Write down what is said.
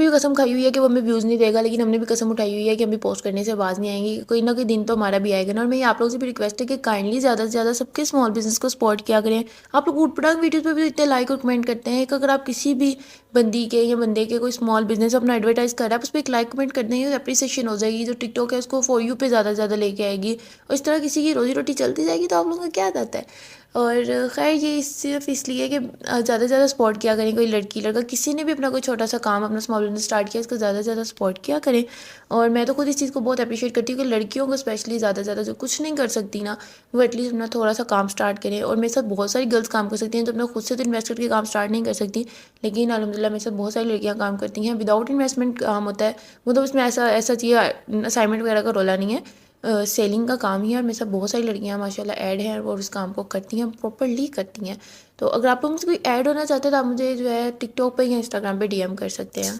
भी कसम खाई हुई है कि वो हमें व्यूज़ नहीं देगा, लेकिन हमने भी कसम उठाई हुई है कि हम भी पोस्ट करने से बाज़ नहीं आएंगी। कोई ना कोई दिन तो हमारा भी आएगा ना। और मेरी आप लोगों से भी रिक्वेस्ट है कि काइंडली ज़्यादा से ज़्यादा सबके स्मॉल बिजनेस को सपोर्ट किया करें। आप लोग ऊट पटांग वीडियोज़ पे भी इतने लाइक और कमेंट करते हैं। एक अगर आप किसी भी बंदी के या बंदे के कोई स्मॉल बिजनेस अपना एडवर्टाइज कर रहा है, उस पर एक लाइक कमेंट कर देंगे, अप्रिसिएशन हो जाएगी। जो टिकटॉक है उसको फॉर यू पे ज़्यादा से ज़्यादा लेके आएगी और इस तरह किसी की रोजी रोटी चलती जाएगी। तो आप लोगों का क्या जाता है। और खैर ये सिर्फ इसलिए कि ज़्यादा से ज़्यादा सपोर्ट किया करें। कोई लड़की लड़का किसी ने भी अपना कोई छोटा सा काम अपना स्मॉल बिजनेस स्टार्ट किया, इसको ज़्यादा से ज़्यादा सपोर्ट किया करें। और मैं तो खुद इस चीज़ को बहुत अप्रिशिएट करती हूँ कि लड़कियों को स्पेशली ज़्यादा से ज़्यादा जो कुछ नहीं कर सकती ना, वो एटलीस्ट अपना थोड़ा सा काम स्टार्ट करें। और मेरे साथ बहुत सारी गर्ल्स काम कर सकती हैं जो अपना खुद से तो इन्वेस्ट करके काम स्टार्ट नहीं कर सकती, लेकिन अलहमदिल्ला मेरे साथ बहुत सारी लड़कियाँ काम करती हैं। विदाउट इन्वेस्टमेंट काम होता है वो, तो उसमें ऐसा ऐसा चाहिए असाइनमेंट वगैरह का रोला नहीं है। सेलिंग का काम ही है। और मेरे साथ बहुत सारी लड़कियां माशाल्लाह ऐड हैं और उस काम को करती हैं, प्रॉपरली करती हैं। तो अगर आप लोग मुझसे कोई ऐड होना चाहते हैं तो आप मुझे जो है टिकटॉक पे या इंस्टाग्राम पे डीएम कर सकते हैं।